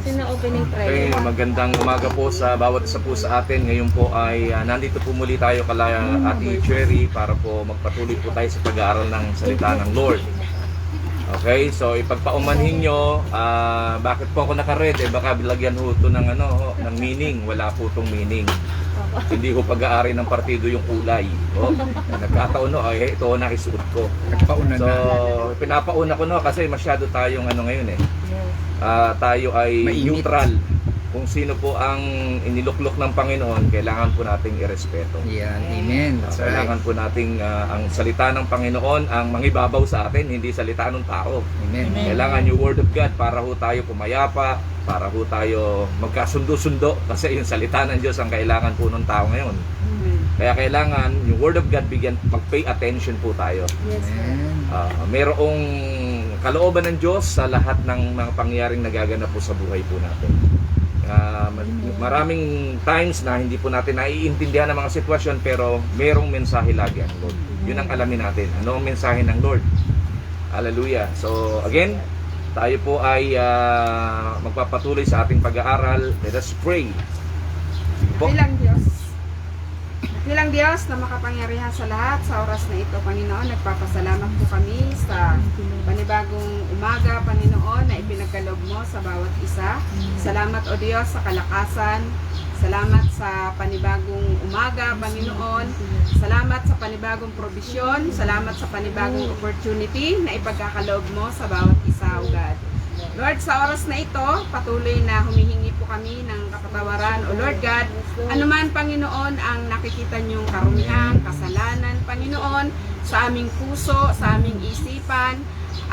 Sino opening Okay, prayer? magandang umaga po sa bawat isa po sa atin. Ngayon po ay nandito po muli tayo kala Ate Cherry para po magpatuloy po tayo sa pag-aaral ng salita ng Lord. Okay, so ipagpaumanhin nyo, bakit po ako naka-red? Baka bilagyan ho ito ng, ng meaning. Wala po itong meaning. Hindi ko pag-aari ng partido yung kulay. Nagkataon ito na isuot ko. So, pinapauna ko kasi masyado tayong ngayon tayo ay Mainit. neutral. Kung sino po ang iniluklok ng Panginoon, kailangan po nating irespeto. Yan, amen. That's right. Kailangan po nating ang salita ng Panginoon ang mangibabaw sa atin, hindi salita ng tao. Amen. Kailangan yung Word of God para ho tayo pumayapa, para ho tayo magkasundo-sundo kasi yung salita ng Diyos ang kailangan po ng tao ngayon. Kaya kailangan yung Word of God mag-pay attention po tayo. Yes, Amen. Merong kalooban ng Diyos sa lahat ng mga pangyayaring nagaganap po sa buhay po natin. Maraming times na hindi po natin naiintindihan ng mga sitwasyon pero merong mensahe lagi ang Lord. Yun ang alamin natin. Ano ang mensahe ng Lord? Hallelujah. So again, tayo po ay magpapatuloy sa ating pag-aaral. Let us pray. Po. Bilang Diyos na makapangyarihan sa lahat, sa oras na ito, Panginoon, nagpapasalamat po kami sa panibagong umaga, Panginoon, na ipinagkaloob mo sa bawat isa. Salamat, O Diyos, sa kalakasan. Salamat sa panibagong umaga, Panginoon. Salamat sa panibagong probisyon. Salamat sa panibagong opportunity na ipagkakaloob mo sa bawat isa, O God. Lord, sa oras na ito, patuloy na humihingi po kami ng kapatawaran. O Lord God, anuman, Panginoon, ang nakikita niyong karumihan, kasalanan, Panginoon, sa aming puso, sa aming isipan,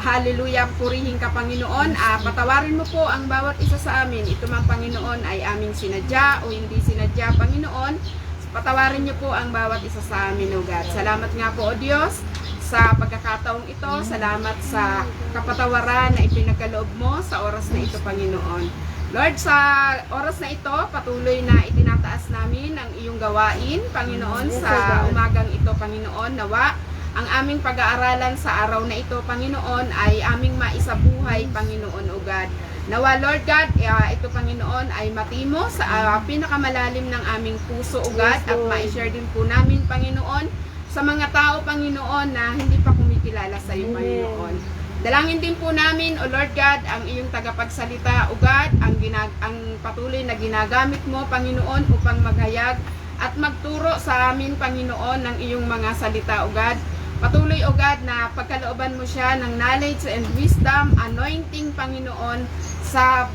hallelujah, purihin ka, Panginoon. Patawarin mo po ang bawat isa sa amin. Ito mang, Panginoon, ay aming sinadya o hindi sinadya, Panginoon. Patawarin niyo po ang bawat isa sa amin, O God. Salamat nga po, O Diyos, sa pagkakataong ito. Salamat sa kapatawaran na ipinagkaloob mo sa oras na ito, Panginoon. Lord, sa oras na ito, patuloy na itinataas namin ang iyong gawain, Panginoon, sa umagang ito, Panginoon. Nawa, ang aming pag-aaralan sa araw na ito, Panginoon, ay aming maisabuhay, Panginoon, O God. Nawa, Lord God, ito, Panginoon, ay matimo sa pinakamalalim ng aming puso, O God, at ma-share din po namin, Panginoon, sa mga tao, Panginoon, na hindi pa kumikilala sa iyo, Panginoon. Dalangin din po namin, O Lord God, ang iyong tagapagsalita, O God, ang patuloy na ginagamit mo, Panginoon, upang maghayag at magturo sa amin, Panginoon, ng iyong mga salita, O God. Patuloy, O God, na pagkalooban mo siya ng knowledge and wisdom, anointing, Panginoon, sa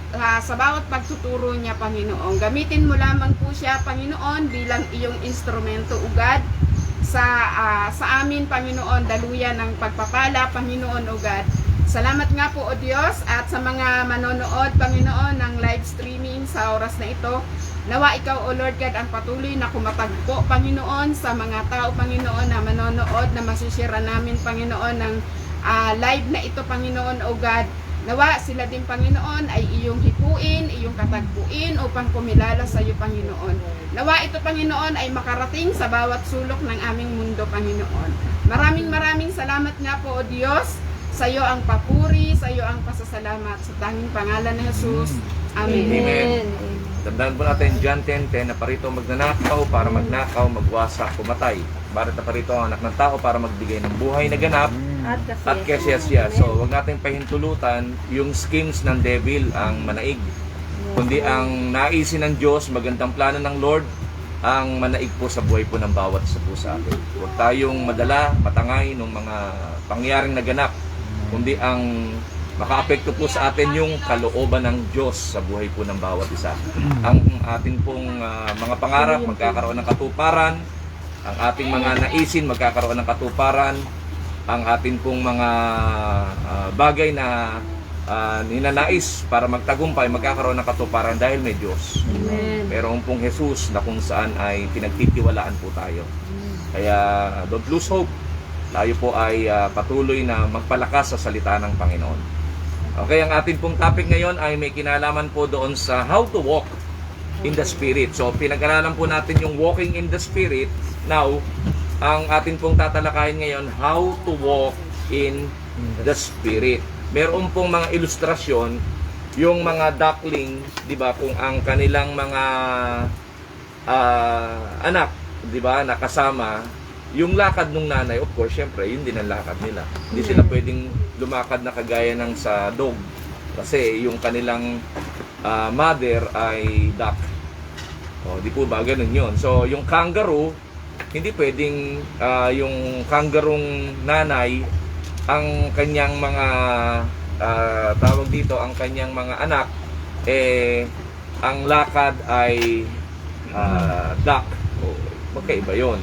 bawat pagtuturo niya, Panginoon. Gamitin mo lamang po siya, Panginoon, bilang iyong instrumento, O God, sa amin, Panginoon, daluyan ng pagpapala, Panginoon, O God. Salamat nga po, O Diyos, at sa mga manonood, Panginoon, ng live streaming sa oras na ito. Nawa ikaw, O Lord God, ang patuloy na kumatagpo, Panginoon, sa mga tao, Panginoon, na manonood, na masisira namin, Panginoon, ng live na ito, Panginoon, O God. Nawa sila din, Panginoon, ay iyong hipuin, iyong katagpuin upang kumilala sa iyo, Panginoon. Nawa ito, Panginoon, ay makarating sa bawat sulok ng aming mundo, Panginoon. Maraming salamat nga po, O Diyos. Sa iyo ang papuri, sa iyo ang pasasalamat. Sa tanging pangalan ni Jesus. Amen. Amen. Tandaan po natin, John 10:10, na parito magnanakaw para magnakaw, magwasak, pumatay. Barat na parito ang anak ng tao para magbigay ng buhay na ganap at kasiyasya. So, huwag natin pahintulutan yung schemes ng devil ang manaig. Kundi ang naisin ng Diyos, magandang plano ng Lord, ang manaig po sa buhay po ng bawat isa po sa atin. Huwag tayong madala, matangay ng mga pangyaring naganap, kundi ang makaapekto po sa atin yung kalooban ng Diyos sa buhay po ng bawat isa. Ang ating pong mga pangarap magkakaroon ng katuparan, ang ating mga naisin magkakaroon ng katuparan, ang ating pong mga bagay na ninanais para magtagumpay magkakaroon ng katuparan dahil may Diyos. Meron pong Jesus na kung saan ay pinagtitiwalaan po tayo. Kaya don't lose hope. Tayo po ay patuloy na magpalakas sa salita ng Panginoon. Okay, ang ating pong topic ngayon ay may kinalaman po doon sa how to walk in the Spirit. So, pinag-aralan po natin yung walking in the Spirit. Now, ang ating pong tatalakayin ngayon, how to walk in the Spirit. Meron pong mga ilustrasyon yung mga duckling, 'di ba, kung ang kanilang mga anak, 'di ba, nakasama, yung lakad ng nanay, of course, syempre, yun din ang lakad nila. Hindi sila pwedeng lumakad na kagaya ng sa dog kasi yung kanilang mother ay duck. O, di po ba ganun yun? So, yung kangaroo, hindi pwedeng yung kangaroong nanay ang kanyang mga tawag dito, ang kanyang mga anak ang lakad ay duck. O, magkaiba yun.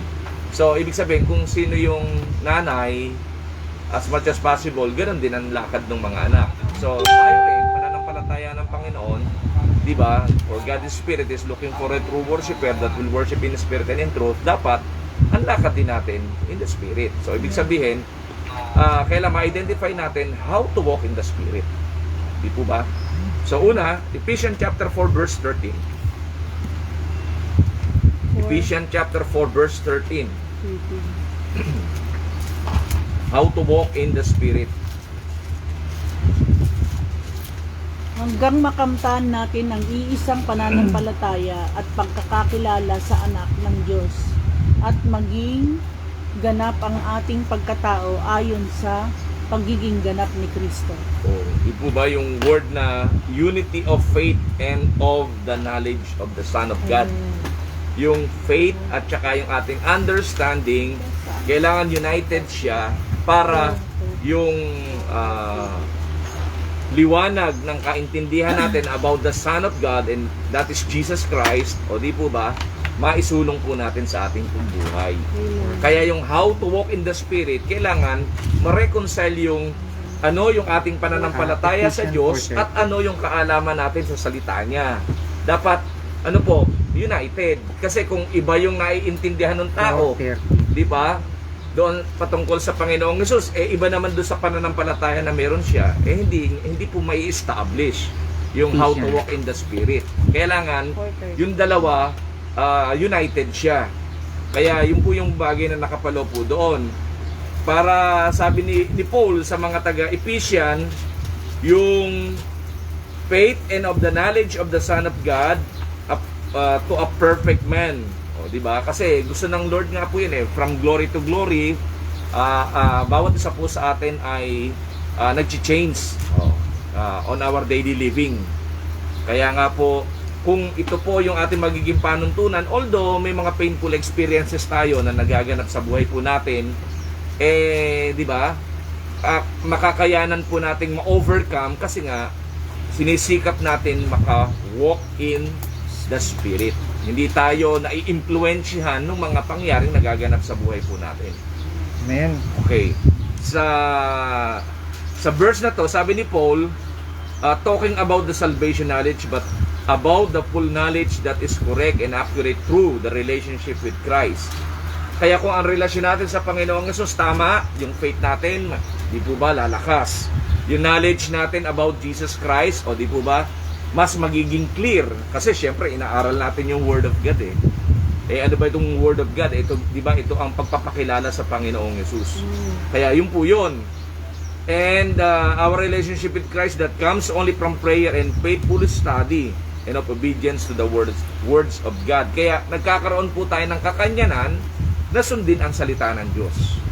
So, ibig sabihin, kung sino yung nanay, as much as possible, ganoon din ang lakad ng mga anak. So, tayo rin, pananampalataya ng Panginoon, di ba? For God is Spirit is looking for a true worshiper that will worship in Spirit and in truth. Dapat, ang lakad din natin in the Spirit. So, ibig sabihin, kailan ma-identify natin how to walk in the Spirit. Di po ba? So, una, Ephesians chapter 4, verse 13. Ephesians chapter 4, verse 13. How to walk in the Spirit. Hanggang makamtan natin ang iisang pananampalataya at pagkakakilala sa anak ng Diyos at maging ganap ang ating pagkatao ayon sa pagiging ganap ni Kristo. Di po ba yung word na unity of faith and of the knowledge of the Son of God? Yung faith at saka yung ating understanding, kailangan united siya para yung liwanag ng kaintindihan natin about the Son of God, and that is Jesus Christ, o di po ba, maisulong po natin sa ating buhay. Kaya yung how to walk in the Spirit, kailangan ma-reconcile yung yung ating pananampalataya sa Diyos at ano yung kaalaman natin sa salita niya. Dapat, united. Kasi kung iba yung naiintindihan ng tao, di ba? Doon patungkol sa Panginoong Hesus, iba naman doon sa pananampalataya na meron siya, hindi po may establish yung how to walk in the Spirit. Kailangan yung dalawa united siya. Kaya yun po yung bagay na nakapalo po doon. Para sabi ni Paul sa mga taga-Ephesian, yung faith and of the knowledge of the Son of God to a perfect man. O, di ba? Kasi gusto ng Lord nga po yun from glory to glory, bawat isa po sa atin ay nag-change on our daily living. Kaya nga po, kung ito po yung ating magiging panuntunan, although may mga painful experiences tayo na nagaganap sa buhay po natin, di ba? Makakayanan po nating ma-overcome kasi nga sinisikap natin maka-walk in the Spirit. Hindi tayo nai-impluwensyahan ng mga pangyaring nagaganap sa buhay po natin. Amen. Okay. Sa verse na to, sabi ni Paul, talking about the salvation knowledge, but about the full knowledge that is correct and accurate through the relationship with Christ. Kaya kung ang relasyon natin sa Panginoong Hesus tama, yung faith natin, di po ba, lalakas. Yung knowledge natin about Jesus Christ, o di po ba, mas magiging clear. Kasi syempre, inaaral natin yung Word of God ano ba itong Word of God? Ito, di ba, ito ang pagpapakilala sa Panginoong Hesus. Kaya yun po yun. And our relationship with Christ that comes only from prayer and faithful study and of obedience to the words of God. Kaya nagkakaroon po tayo ng kakanyanan na sundin ang salita ng Diyos.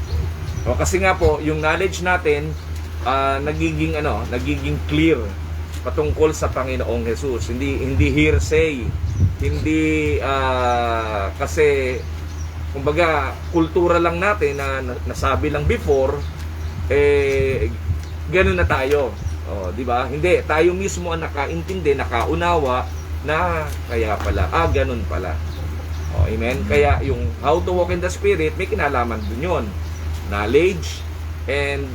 Kasi nga po, yung knowledge natin nagiging clear patungkol sa Panginoong Hesus. Hindi hearsay. Hindi kasi kumbaga kultura lang natin na nasabi lang before, ganun na tayo. Di ba? Hindi, tayo mismo ang nakaintindi, nakaunawa na kaya pala, ganun pala. Amen? Kaya yung how to walk in the Spirit, may kinalaman dun yun. Knowledge and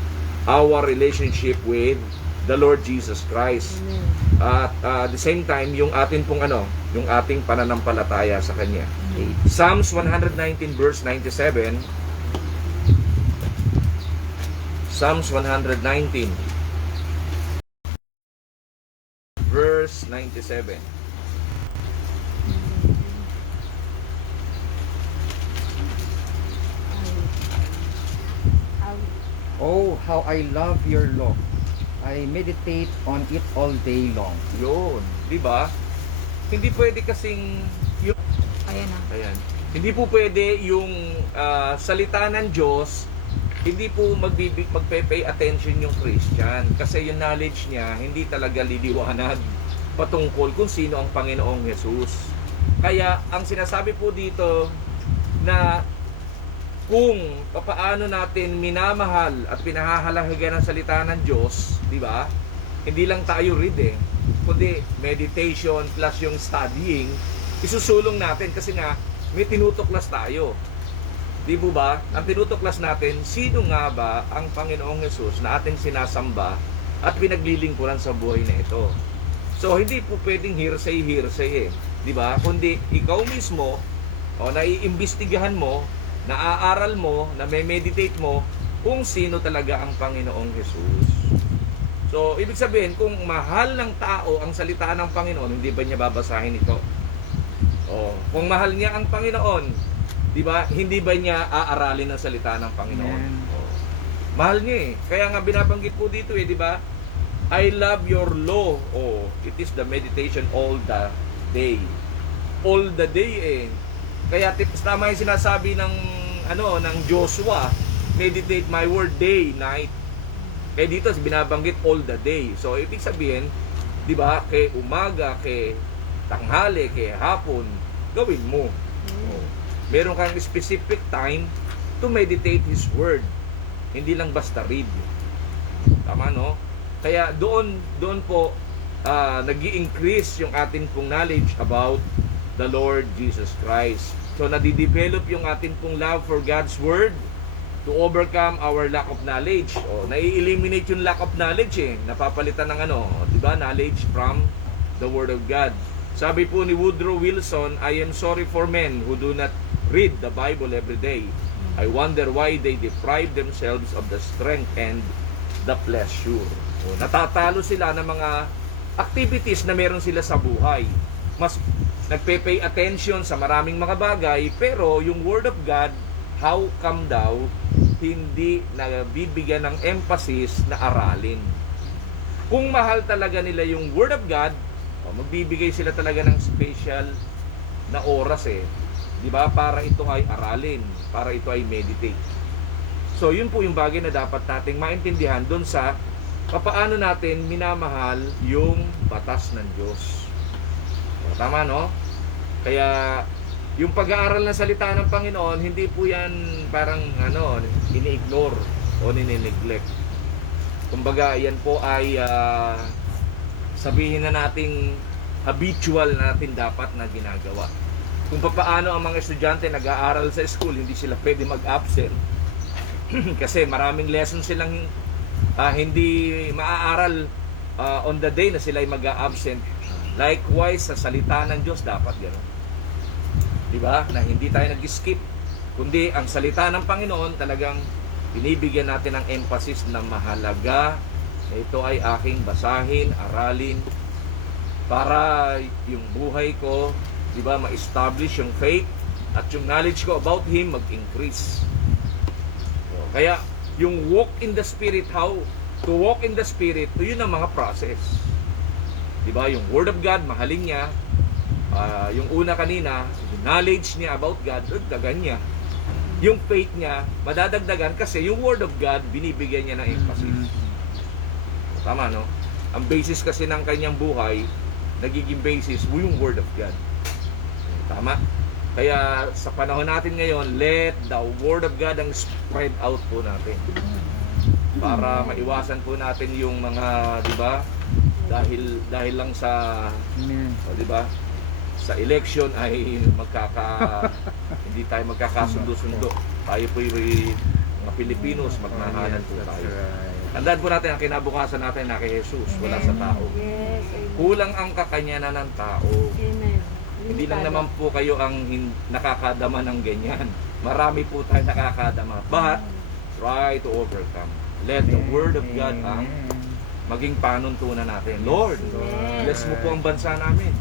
our relationship with the Lord Jesus Christ. At the same time, yung atin pong yung ating pananampalataya sa Kanya. Psalms 119 verse 97. Psalms 119 verse 97. Oh, how I love your law. I meditate on it all day long. Yun, di ba? Hindi pwede kasing yung Ayan na. ayan. Hindi po pwede yung salita ng Diyos, hindi po magpe-pay attention yung Christian kasi yung knowledge niya hindi talaga liliwanag patungkol kung sino ang Panginoong Jesus. Kaya ang sinasabi po dito na kung papaano natin minamahal at pinahahalagan ng salita ng Diyos, di ba? Hindi lang tayo read kundi meditation plus yung studying, isusulong natin kasi nga may tinutuklas tayo. Di po ba? Ang tinutuklas natin, sino nga ba ang Panginoong Jesus na ating sinasamba at pinaglilingkuran sa buhay na ito? So, hindi po pwedeng hearsay di ba? Kundi ikaw mismo, naiimbestigahan mo, naaaral mo, na-meditate mo kung sino talaga ang Panginoong Jesus. So, ibig sabihin, kung mahal ng tao ang salita ng Panginoon, hindi ba niya babasahin ito? Kung mahal niya ang Panginoon, di ba, hindi ba niya aaralin ang salita ng Panginoon? Mahal niya Kaya nga binabanggit po dito di ba? I love your law. It is the meditation all the day. All the day Kaya tama yung sinasabi ng ng Joshua, meditate my word day, night. Kaya dito binabanggit all the day. So ibig sabihin, 'di ba, kay umaga, kay tanghali, kay hapon, gawin mo. Meron kang specific time to meditate His word. Hindi lang basta read. Tama, no? Kaya doon po nag-i-increase yung atin pong knowledge about the Lord Jesus Christ. So, nadidevelop yung atin pong love for God's Word to overcome our lack of knowledge. Nai-eliminate yung lack of knowledge Napapalitan ng di ba? Knowledge from the Word of God. Sabi po ni Woodrow Wilson, I am sorry for men who do not read the Bible every day. I wonder why they deprive themselves of the strength and the pleasure. Natatalo sila ng mga activities na meron sila sa buhay. Mas nagpe-pay attention sa maraming mga bagay, pero yung Word of God, how come daw hindi nabibigyan ng emphasis na aralin? Kung mahal talaga nila yung Word of God, magbibigay sila talaga ng special na oras di ba? Para ito ay aralin, para ito ay meditate. So yun po yung bagay na dapat nating maintindihan doon sa papaano natin minamahal yung batas ng Diyos. Tama, no? Kaya yung pag-aaral ng salita ng Panginoon, hindi po yan parang ini-ignore o nini-neglect. Kumbaga, yan po ay sabihin na nating habitual natin dapat na ginagawa. Kung paano ang mga estudyante nag-aaral sa school, hindi sila pwede mag-absent. Kasi maraming lessons silang hindi maaaral on the day na sila ay mag-absent. Likewise, sa salita ng Diyos, dapat gano'n. Diba? Na hindi tayo nag-skip. Kundi, ang salita ng Panginoon, talagang binibigyan natin ng emphasis na mahalaga. Ito ay aking basahin, aralin, para yung buhay ko, diba, ma-establish yung faith at yung knowledge ko about Him mag-increase. So, kaya, yung walk in the Spirit, how to walk in the Spirit, yun ang mga process. Diba? Yung Word of God, mahalin niya. Yung una kanina, yung knowledge niya about God, dagdagan niya. Yung faith niya, madadagdagan kasi yung Word of God, binibigyan niya ng emphasis. Tama, no? Ang basis kasi ng kanyang buhay, nagiging basis yung Word of God. Tama? Kaya sa panahon natin ngayon, let the Word of God ang spread out po natin. Para maiwasan po natin yung mga, di ba? Dahil lang sa, di ba? Sa election ay hindi tayo magkakasundo-sundo. Tayo po yung mga Pilipinos, magnahalan po tayo. Tandaan po natin, ang kinabukasan natin na kay Jesus, wala sa tao. Kulang ang kakanyanan ng tao. Hindi lang naman po kayo ang nakakadama ng ganyan. Marami po tayo nakakadama. But, try to overcome. Let the Word of God ang maging panuntunan natin. Lord, bless mo po ang bansa namin.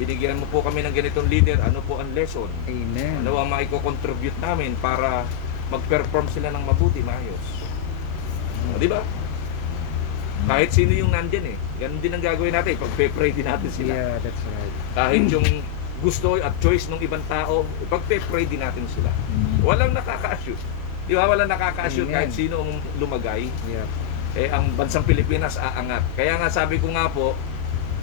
Binigyan mo po kami ng ganitong leader. Ano po ang lesson? Amen. Ano ang maiko-contribute namin para mag-perform sila ng mabuti, maayos. Di ba? Kahit sino yung nandyan eh. Ganun din ang gagawin natin. Pagpe-pray din natin sila. Yeah, that's right. Kahit yung gusto at choice ng ibang tao, pagpe-pray din natin sila. Walang nakaka-assure. Di ba? Walang nakaka-assure Amen. kahit sino ang lumagay. Yeah. Eh, ang bansang Pilipinas aangat. Kaya nga sabi ko nga po,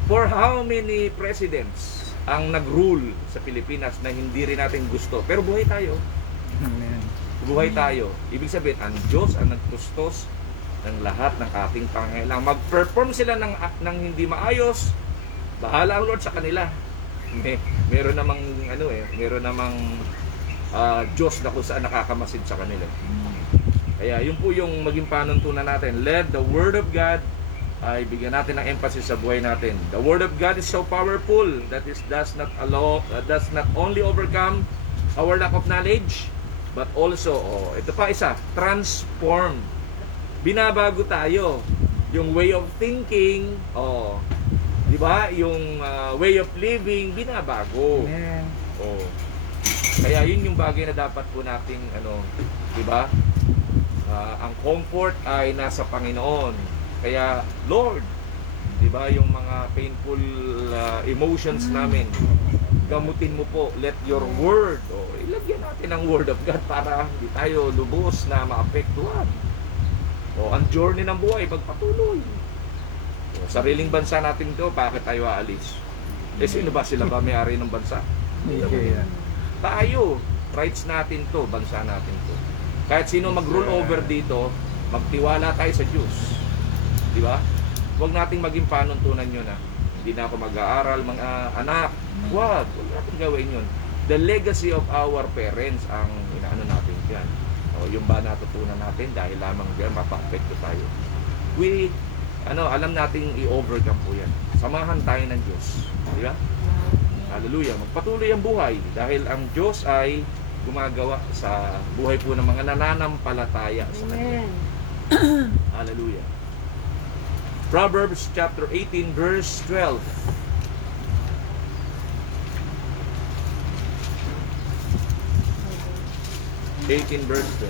for how many presidents ang nag-rule sa Pilipinas na hindi rin natin gusto. Pero buhay tayo. Amen. Buhay tayo. Ibig sabihin, ang Diyos ang nagtustos ng lahat ng ating pangailangan. Mag-perform sila ng hindi maayos, bahala ang Lord sa kanila. Meron namang meron namang Diyos na kung saan nakakamasid sa kanila. Kaya yun po yung maging panuntunan natin. Let the Word of God ay bigyan natin ng emphasis sa buhay natin. The Word of God is so powerful that it does not only overcome our lack of knowledge, but also, ito pa isa, transform. Binabago tayo. Yung way of thinking, di ba? Yung way of living, binabago. Amen. Kaya yun yung bagay na dapat po nating, di ba? Ang comfort ay nasa Panginoon. Kaya, Lord, di ba, yung mga painful emotions namin, gamutin mo po, let your word, ilagyan natin ang word of God para hindi tayo lubos na maapektuhan. Ang journey ng buhay, pagpatuloy. Sariling bansa natin to, bakit tayo aalis? Sino ba sila ba may-ari ng bansa? Yeah. Tayo, rights natin to, bansa natin to. Kahit sino mag-rule over dito, magtiwala tayo sa Diyos. Di ba? Huwag nating maging panuntunan yun hindi na ako mag-aaral, mga anak. Huwag natin gawin yun. The legacy of our parents ang inaano natin dyan. Yung ba natutunan natin dahil lamang dyan, mapa-apekto tayo. Alam nating i-overcome po yan. Samahan tayo ng Diyos. Di ba? Hallelujah. Magpatuloy ang buhay dahil ang Diyos ay gumagawa sa buhay po ng mga nananampalataya sa Kanya. Hallelujah. Proverbs chapter 18 verse 12. Verse 12.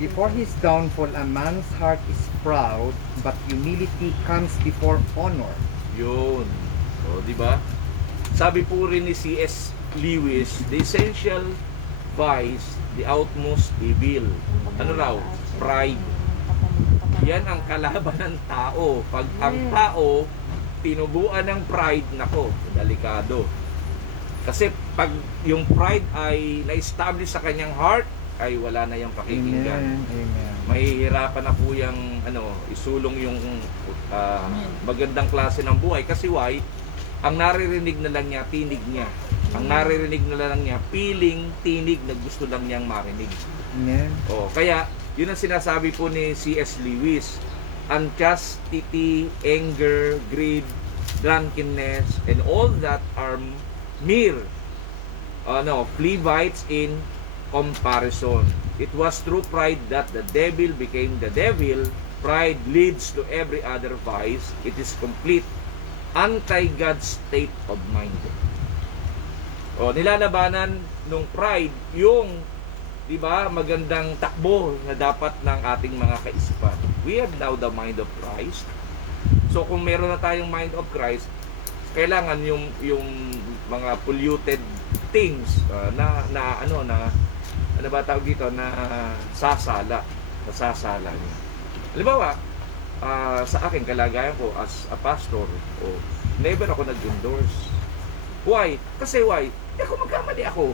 Before his downfall, a man's heart is proud, but humility comes before honor. Yun. Di ba? Sabi po rin ni C.S. Lewis, the essential vice, the outmost evil. Ano raw? Pride. Yan ang kalaban ng tao. Pag ang tao tinubuan ng pride, nako, delikado. Kasi pag yung pride ay na-establish sa kanyang heart, ay wala na yung pakikinggan. Amen. Mahihirapan na po yung isulong yung magandang klase ng buhay. Kasi why? Ang naririnig na lang niya, tinig niya. Ang naririnig na lang niya, feeling, tinig na gusto lang niyang marinig. Amen. Kaya, yun ang sinasabi po ni C.S. Lewis. Unchastity, anger, greed, drunkenness, and all that are mere flea bites in comparison. It was through pride that the devil became the devil. Pride leads to every other vice. It is complete anti-God state of mind. Nilalabanan nung pride yung, di ba, magandang takbo na dapat ng ating mga kaisipan. We have now the mind of Christ. So kung meron na tayong mind of Christ, kailangan yung mga polluted things ano ba tawag dito, na nasasala niya. Halimbawa, sa akin kalagayan ko as a pastor, never ako nag-endorse. Why? Kasi why? Ako magkamali ako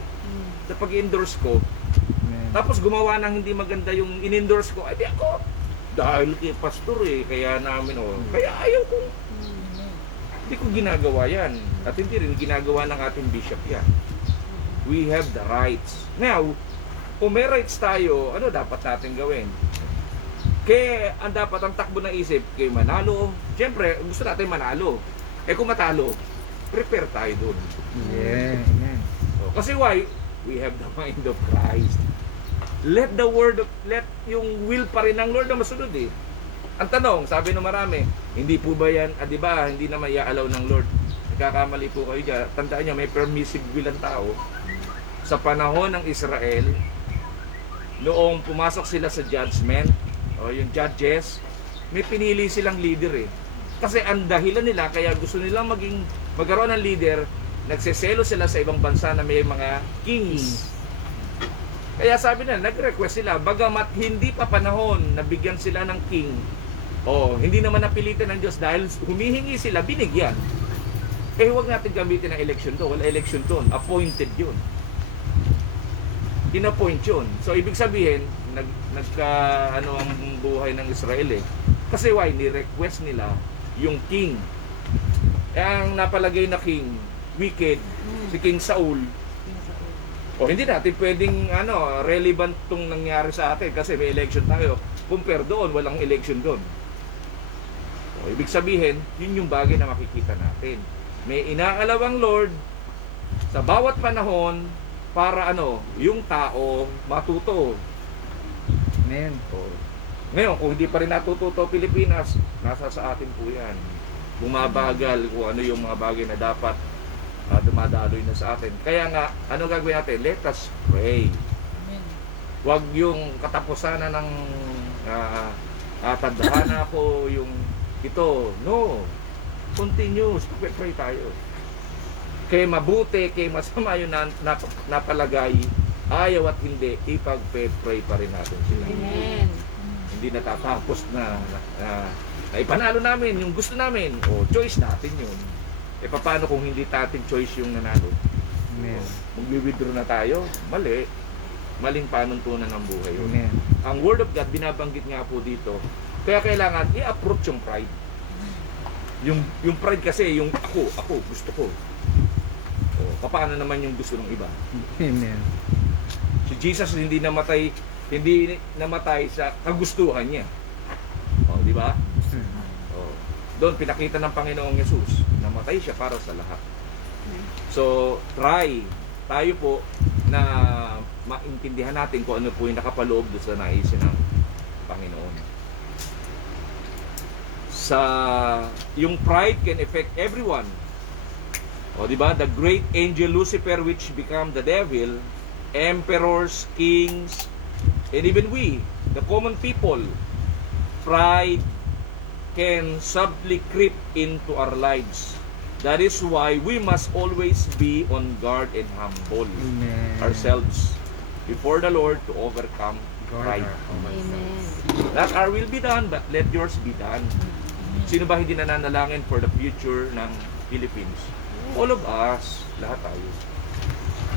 sa pag-endorse ko. Tapos gumawa ng hindi maganda yung in-endorse ko. Di ako. Dahil kay pastor kaya namin kaya ayaw ko. Hindi ko ginagawa yan. At hindi rin ginagawa ng ating bishop yan. We have the rights. Now, kung may rights tayo, ano dapat natin gawin? Kaya ang dapat ang takbo ng isip, kay manalo. Siyempre, gusto natin manalo. Kung matalo, prepare tayo dun. Yeah, amen. Kasi why? We have the mind of Christ. Let yung will pa rin ng Lord na masunod Ang tanong, sabi ng marami, hindi po ba yan, di ba, hindi na maiaalaw ng Lord. Nagkakamali po kayo dyan. Tandaan nyo, may permissive will ang tao. Sa panahon ng Israel, noong pumasok sila sa judgment, o yung judges, may pinili silang leader eh. Kasi ang dahilan nila, kaya gusto nilang magkaroon ng leader, nagseselo sila sa ibang bansa na may mga kings. Kaya sabi nila, nag-request sila, bagamat hindi pa panahon na bigyan sila ng king, hindi naman napilitan ng Diyos dahil humihingi sila, binigyan. Huwag natin gamitin ang election doon. Wala election doon. Appointed yun. In-appoint yun. So, ibig sabihin, ang buhay ng Israel eh. Kasi why? Ni-request nila yung king. Ang napalagay na king, wicked, si King Saul. Hindi natin pwedeng relevant tong nangyari sa atin kasi may election tayo. Compare doon, walang election doon. Ibig sabihin, yun yung bagay na makikita natin. May inaalawang Lord sa bawat panahon para yung tao matuto. Amen. Ngayon, kung hindi pa rin natututo Pilipinas, nasa sa atin po yan. Bumabagal kung ano yung mga bagay na dapat dumadaloy na sa atin. Kaya nga, ano gagawin natin? Let us pray. Amen. Huwag yung katapusan na ng tadhana ko yung ito. No. Continuous. Pray tayo. Kaya mabuti, kaya masama yung napalagay, ayaw at hindi, ipag-pray pa rin natin sila. Amen. Hindi natatapos na ipanalo namin yung gusto namin. Choice natin yun. Paano kung hindi natin choice yung nanalo? Amen. Mag-withdraw na tayo, mali. Maling panuntunan ng buhay yun. Amen. Ang Word of God, binabanggit nga po dito. Kaya kailangan i-approach yung pride. Yung pride kasi, yung ako, gusto ko. Paano naman yung gusto ng iba? Amen. Si Jesus hindi namatay sa kagustuhan niya. Di ba? Doon pinakita ng Panginoong Yesus, namatay siya para sa lahat. So, try tayo po na maintindihan natin kung ano po yung nakapaloob doon sa naisin ng Panginoon. Yung pride can affect everyone. Di ba? The great angel Lucifer, which become the devil, emperors, kings, and even we, the common people, pride can subtly creep into our lives. That is why we must always be on guard and humble ourselves before the Lord to overcome pride. Amen. Not our will be done, but let yours be done. Sino ba hindi nananalangin for the future ng Philippines? All of us. Lahat tayo.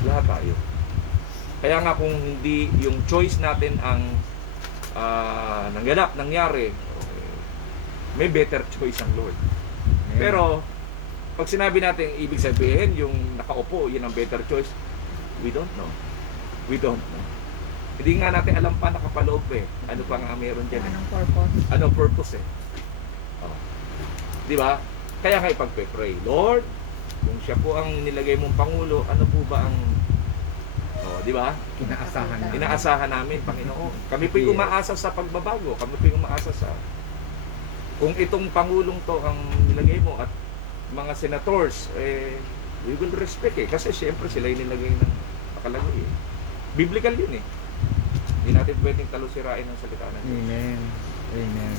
Lahat tayo. Kaya nga kung hindi yung choice natin ang nangyari, may better choice ang Lord. Amen. Pero, pag sinabi natin, ibig sabihin, yung nakaupo, yun ang better choice, we don't know. We don't know. Hindi nga natin alam pa nakapaloob eh. Ano pa nga meron dyan eh. Anong purpose? Anong purpose eh. Di ba? Kaya nga ipagpe-pray, Lord, kung siya po ang nilagay mong Pangulo, ano po ba ang di ba? Inaasahan namin, Panginoon. Kami po yung umaasa sa pagbabago. Kami po yung umaasa sa kung itong Pangulong to ang nilagay mo at mga senators, we will respect kasi siyempre sila yung nilagay ng nakalagay Biblical yun Hindi natin pwedeng talusirain ang salita ng Diyos. Amen. Amen.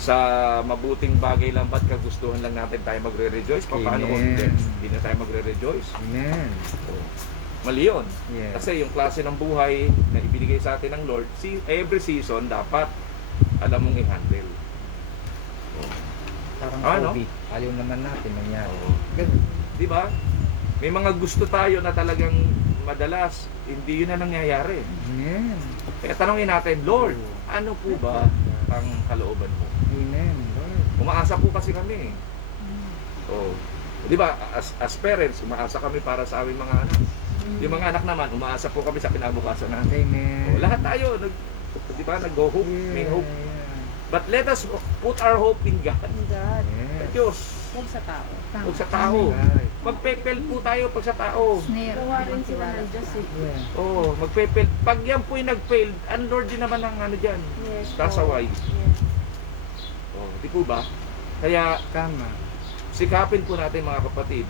Sa mabuting bagay lang ba't kagustuhan lang natin tayo magre-rejoice? Paano kung hindi na tayo magre-rejoice? Amen. Mali yun. Yes. Kasi yung klase ng buhay na ibinigay sa atin ng Lord, every season dapat alam mong i-handle. Parang COVID. Ayaw naman natin nangyari. Ganun. Di ba? May mga gusto tayo na talagang madalas, hindi yun na nangyayari. Amen. Kaya tanongin natin, Lord, ano po ba ang kalooban mo? Amen. Lord. Umaasa po kasi kami. Di ba, as parents, umaasa kami para sa aming mga anak. Yung mga anak naman, umaasa po kami sa kinabukasan natin. Amen. Lahat tayo, di ba, nag-hope, may hope. But let us put our hope in God. God. Sa Diyos. Huwag sa tao. Huwag sa tao. Magpepel po tayo pag sa tao. Gawa rin sila ng Diyos Magpepel. Pag yan po'y nag-fail, ang Lord din naman ang dyan. Yes. Sasaway. Yes. Di po ba? Kaya, Tama. sikapin po natin mga kapatid.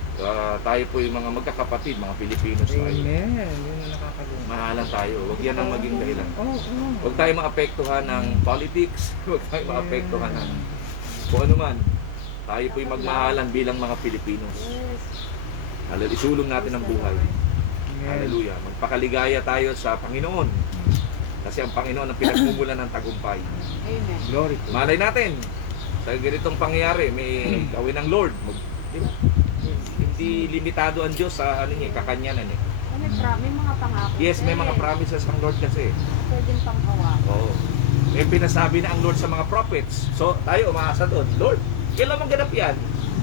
Tayo po yung mga magkakapatid, mga Pilipinos tayo. Amen. Yun ang nakakalungkot. Mahalan tayo. Huwag yan ang maging dahilan. Oh. Huwag tayo maapektuhan ng politics. Huwag tayo maapektuhan ng kung ano man. Tayo po yung magmahalan bilang mga Pilipinos. Hallelujah. Isulong natin ang buhay. Hallelujah. Magpakaligaya tayo sa Panginoon. Kasi ang Panginoon ang pinagmumulan ng tagumpay. Amen. Glory to God. Malay natin, sa ganitong pangyayari, may gawin ng Lord. Di ba? Hindi limitado ang Diyos sa kakanyanan eh. May mga pangako. Yes, may mga promises ang Lord kasi. Pwedeng panghawa. Oo. May pinasabi na ang Lord sa mga prophets. So, tayo umaasa doon. Lord, kailan maganap yan?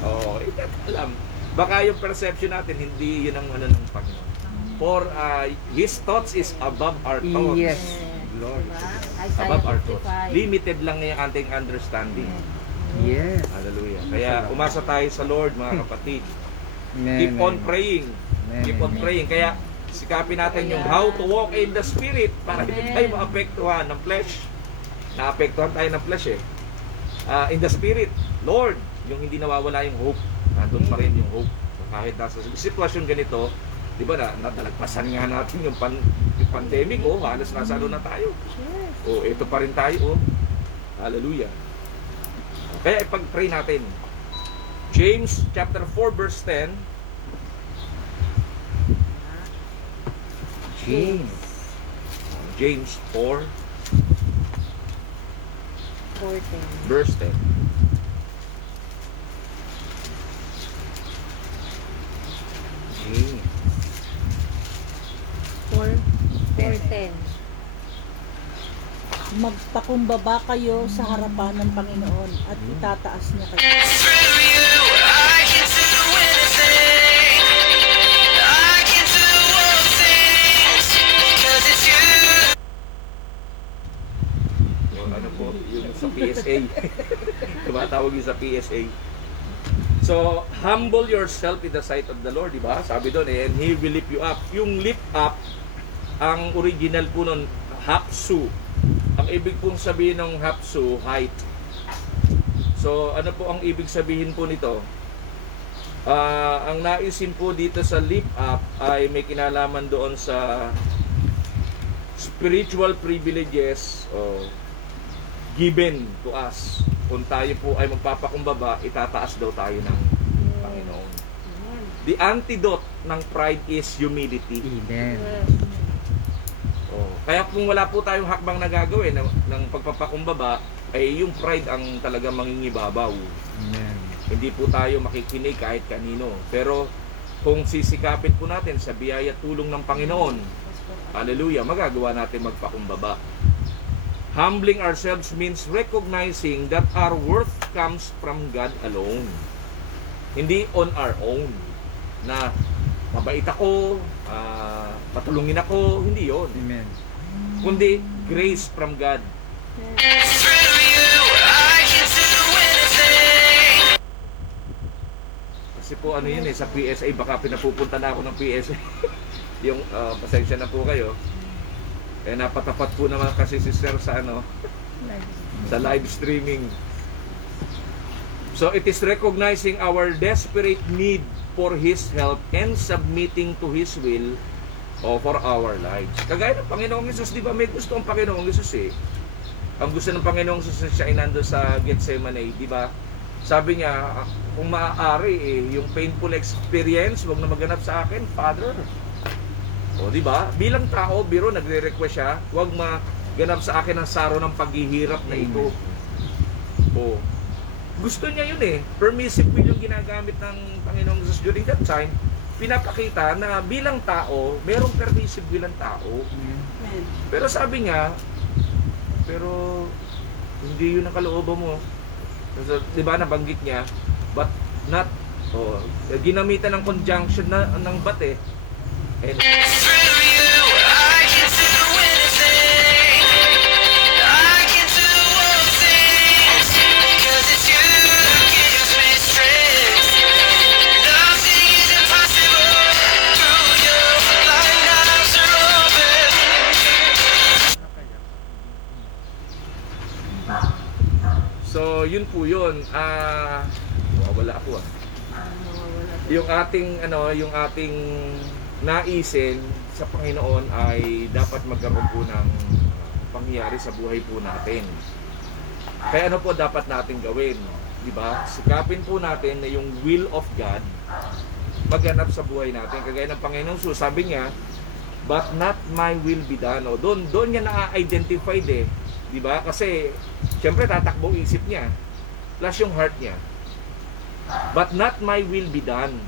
Oo, hindi alam. Baka yung perception natin, hindi yun ang ano ng Panginoon. For His thoughts is above our thoughts. Yes. Glory to God. Above our thoughts. Limited lang yung ating understanding. Yes. Hallelujah. Kaya umasa tayo sa Lord, mga kapatid. Amen. Keep on praying. Amen. Keep on praying. Kaya sikapin natin yung how to walk in the Spirit para hindi tayo maapektuhan ng flesh. Naapektuhan tayo ng flesh eh. In the Spirit, Lord, yung hindi nawawala yung hope. Nandun pa rin yung hope. Kahit nasa sitwasyon ganito, di ba natalagpasan nga natin yung pandemic, halos nasa ano na tayo. Ito pa rin tayo, Hallelujah. Kaya ipag-pray natin. James chapter 4 verse 10. James 4 verse 10. James 4:10. Magpakumbaba kayo sa harapan ng Panginoon at itataas niya kayo. Ano po, yung sa PSA. Tumatawag yung sa PSA. So, humble yourself in the sight of the Lord, di ba? Sabi doon, and He will lift you up. Yung lift up, ang original po nun, hapsu. Ang ibig pong sabihin ng hapsu, height. So, ano po ang ibig sabihin po nito? Ang naisin po dito sa lift up ay may kinalaman doon sa spiritual privileges given to us. Kung tayo po ay magpapakumbaba, itataas daw tayo ng Panginoon. The antidote ng pride is humility. Amen. Kaya kung wala po tayong hakbang na gagawin ng pagpapakumbaba, ay yung pride ang talaga mangingibabaw. Amen. Hindi po tayo makikinig kahit kanino. Pero kung sisikapin po natin sa biyaya tulong ng Panginoon, hallelujah, magagawa natin magpakumbaba. Humbling ourselves means recognizing that our worth comes from God alone. Hindi on our own. Na mabait ako, patulungin ako, hindi yon. Amen. Kundi grace from God. Kasi po ano yun sa PSA, baka pinapupunta na ako ng PSA. Yung pasensya na po kayo. Napatapat po naman kasi si Sir sa sa live streaming. So it is recognizing our desperate need for His help and submitting to His will for our lives. Kagaya ng Panginoong Hesus, di ba may gusto ang Panginoong Hesus eh. Ang gusto ng Panginoong Hesus siya ay nando sa Gethsemane, di ba? Sabi niya, kung maaari yung painful experience, wag na maganap sa akin, Father. O di ba? Bilang tao, biro nagre-request siya, wag maganap sa akin ang saro ng paghihirap na ito. O gusto niya yun eh. Permissive will yung ginagamit ng Panginoong Jesus during that time. Pinapakita na bilang tao, merong permissive will ang tao. Pero sabi niya, pero hindi yun ang kalooban mo. So, di ba nabanggit niya, but not, ginamitan ng conjunction ng but eh. And, so, yun po yun. Wala ako yung ating naisin sa Panginoon ay dapat magkaroon po ng pangyayari sa buhay po natin. Kaya ano po dapat natin gawin? Di ba? Sikapin po natin na yung will of God maganap sa buhay natin. Kagaya ng Panginoon, so sabi niya, but not my will be done. O, doon niya na-identified eh. Di ba? Kasi, syempre tatakbo ang isip niya. Plus yung heart niya. But not my will be done.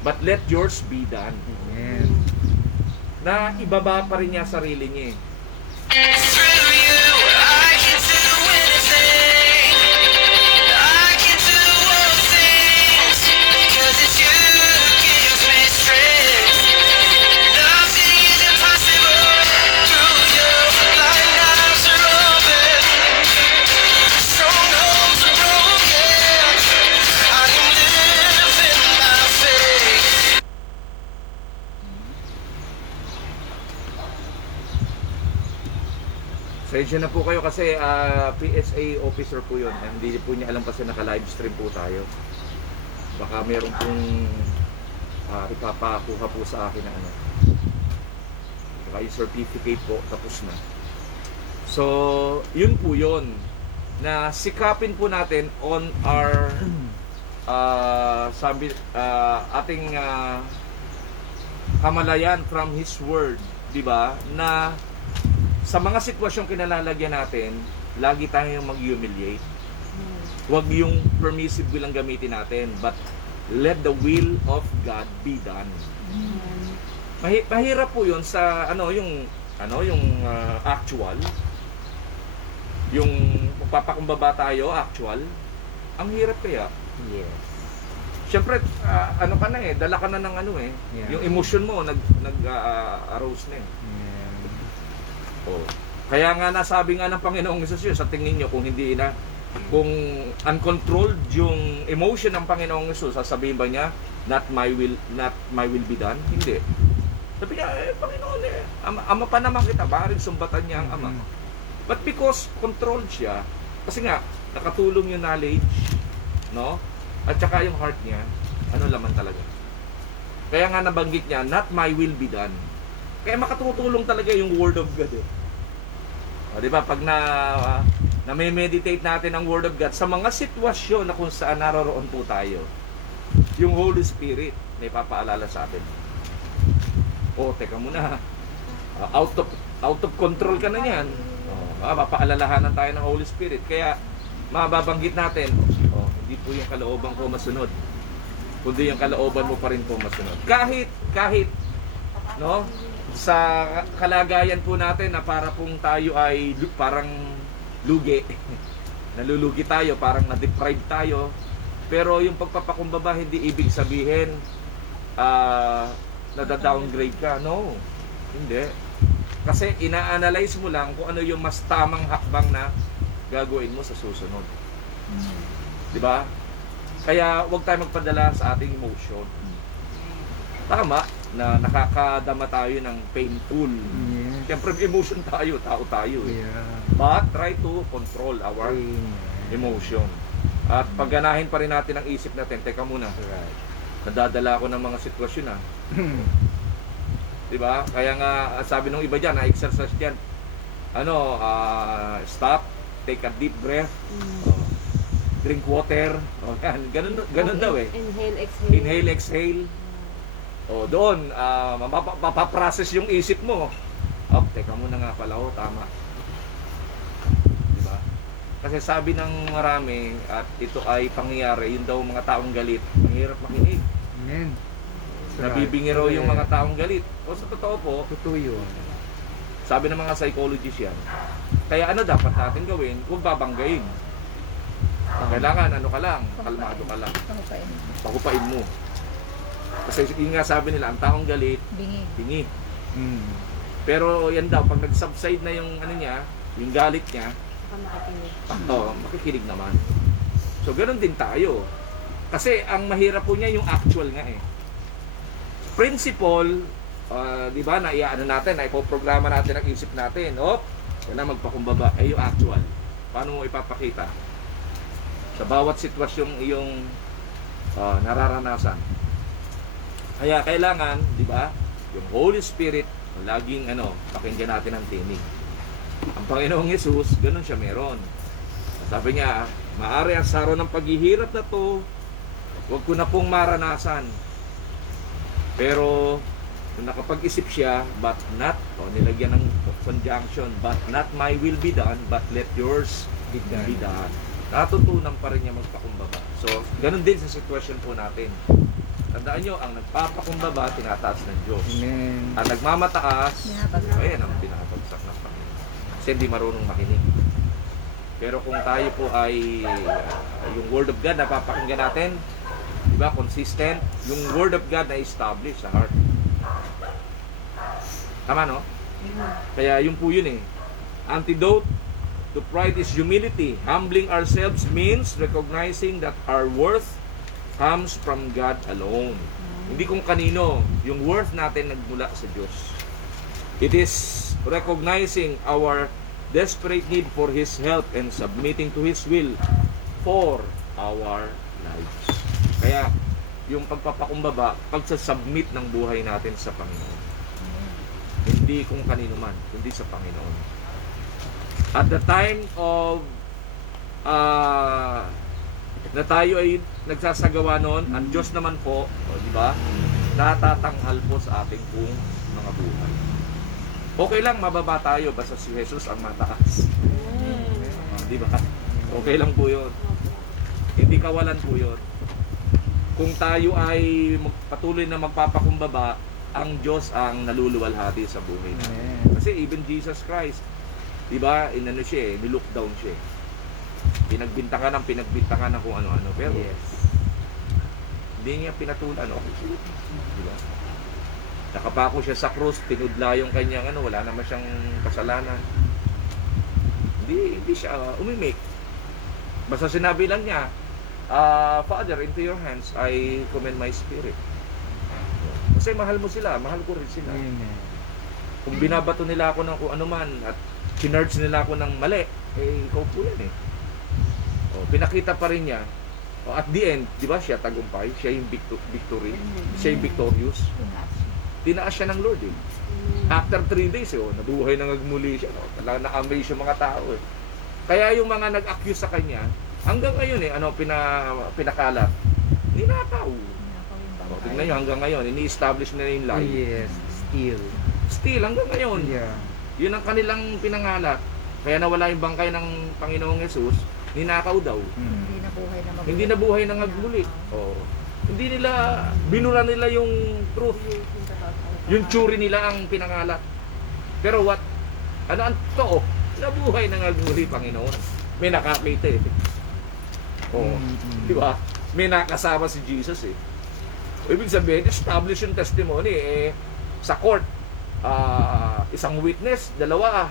But let yours be done. Amen. Na ibaba pa rin niya sarili niya eh. Through you, I can do anything. I can do all things. 'Cause it's you who gives me strength. Nothing is impossible through you. Blind eyes are open. Strongholds are broken. I am living by faith. Sensya na po kayo kasi PSA officer po yun. Hindi po niya alam kasi naka-live stream po tayo. Baka meron pong ipapakuha po sa akin na ano. Baka yung certificate po, tapos na. So, yun po yun. Na sikapin po natin on our ating kamalayan from His Word. Diba? Na sa mga sitwasyong kinalalagyan natin, lagi tayong mag-humiliate. Huwag yung permissive will ang gamitin natin, but let the will of God be done. Mahirap po 'yun sa yung actual. Yung magpapakumbaba tayo, actual. Ang hirap kaya. Yes. Siyempre, dala ka na ng Yeah. yung emotion mo nag-arouse na eh. Yeah. Oh. Kaya nga nasabi nga ng Panginoong Hesus yun, sa tingin nyo kung uncontrolled yung emotion ng Panginoong Hesus, sasabihin ba niya, not my will be done? Hindi. Sabi niya, Panginoon ama pa naman kita, maaaring sumbatan niya ang ama. But because controlled siya, kasi nga, nakatulong yung knowledge, no? At saka yung heart niya, laman talaga. Kaya nga nabanggit niya, not my will be done. Kaya makatutulong talaga yung Word of God eh. O, di ba? Pag na-meditate natin ang Word of God sa mga sitwasyon na kung saan naroroon po tayo, yung Holy Spirit na ipapaalala sa atin. O, teka muna. Out of control ka na yan. Papaalalahanan tayo ng Holy Spirit. Kaya, mababanggit natin, hindi po yung kalooban ko masunod. Kundi yung kalooban mo pa rin po masunod. Kahit, no? Sa kalagayan po natin na para pong tayo ay parang lugi. Nalulugi tayo, parang na-deprive tayo. Pero yung pagpapakumbaba, hindi ibig sabihin nada-downgrade ka. No, hindi. Kasi ina-analyze mo lang kung ano yung mas tamang hakbang na gagawin mo sa susunod. Di ba? Kaya huwag tayo magpadala sa ating emotion. Tama na nakakadama tayo ng painful. Yes. Siyempre emotion tayo, tao tayo eh. Yeah. But try to control our emotion. At pagganahin pa rin natin ang isip natin, teka muna, Right. nadadala ako ng mga sitwasyon Diba? Kaya nga sabi nung iba dyan, na-exercise dyan, stop, take a deep breath, drink water, ganun daw eh. Inhale, exhale. Inhale, exhale. O doon, mapaprocess yung isip mo. Teka muna nga pala, tama. Diba? Kasi sabi ng marami, at ito ay pangyayari, yun daw mga taong galit, mahirap makinig. Amen. Nabibingi raw yung mga taong galit. O sa totoo po, Totoo yun. sabi ng mga psychologists yan, kaya dapat natin gawin? Huwag babanggain. Kailangan, ka lang, kalmado ka lang. Pakupain mo. Kasi yun nga sabi nila, ang taong galit, bingi. Pero yan daw, pag nag-subside na yung niya, yung galit niya, makikinig naman. So, ganoon din tayo. Kasi ang mahirap po niya yung actual nga eh. Principle, di ba, natin, ipoprograma natin ang isip natin. Yan na magpakumbaba. Yung actual. Paano mo ipapakita? Sa bawat sitwasyong iyong nararanasan. Kaya kailangan, di ba, yung Holy Spirit, laging pakinggan natin ang tinig. Ang Panginoong Yesus, ganun siya meron. Sabi niya, maari ang saro ng paghihirap na to, huwag ko na pong maranasan. Pero, nung nakapag-isip siya, but not, nilagyan ng conjunction, but not my will be done, but let yours be done. Natutunan pa rin niya magpakumbaba. So, ganun din sa sitwasyon po natin. Tandaan nyo, ang nagpapakumbaba, tinataas ng Diyos. Amen. Ang nagmamataas, ayan ang binabagsak ng Panginoon. Kasi hindi marunong makinig. Pero kung tayo po ay yung Word of God, napapakinggan natin, di ba, consistent, yung Word of God na established sa heart. Tama, no? Kaya yun po yun eh. Antidote to pride is humility. Humbling ourselves means recognizing that our worth comes from God alone. Hindi kung kanino. Yung worth natin nagmula sa Diyos. It is recognizing our desperate need for His help and submitting to His will for our lives. Kaya, yung pagpapakumbaba, pagsasubmit ng buhay natin sa Panginoon. Hindi kung kanino man, kundi sa Panginoon. At the time of na tayo ay nagsasagawa noon, ang Diyos naman po, di ba, natatanghal po sa ating pong mga buhay. Okay lang, mababa tayo, basta si Jesus ang mataas. Di ba? Okay lang po yun. Hindi kawalan po yun. Kung tayo ay patuloy na magpapakumbaba, ang Diyos ang naluluwalhati sa buhay natin. Kasi even Jesus Christ, di ba, siya nilook down siya. Pinagbintangan ng kung ano-ano. Pero, hindi niya pinatulan, di ba? Nakapako siya sa krus, tinudla yung kanyang wala naman siyang kasalanan. Hindi siya umimik. Basta sinabi lang niya, Father, into your hands I commend my spirit. Kasi mahal mo sila, mahal ko rin sila. Amen. Kung binabato nila ako ng kung ano man at chinurge nila ako ng mali, ikaw po yan eh. Pinakita pa rin niya. At the end, di ba siya tagumpay? Siya yung victory. Siya yung victorious. Tinaas siya ng Lord eh. After 3 days nabuhay na nagmuli siya. Talagang na-amaze yung mga tao eh. Kaya yung mga nag-accuse sa kanya, hanggang ngayon pinakalat. Ninakaw. Tingnan nyo, hanggang ngayon, ini-establish na yung lie. Yes, Still, hanggang ngayon. Yeah. Yun ang kanilang pinangalat. Kaya nawala yung bangkay ng Panginoong Yesus, ninakaw daw. Hindi na buhay na nagmuli. Hindi nila, binura nila yung truth. Yung tsuri nila ang pinangalat. Pero what? Ano ang totoo? Nabuhay na nagmuli, Panginoon. May nakakita eh. Di ba? May nakasama si Jesus eh. Ibig sabihin, establish yung testimony sa court. Isang witness, dalawa.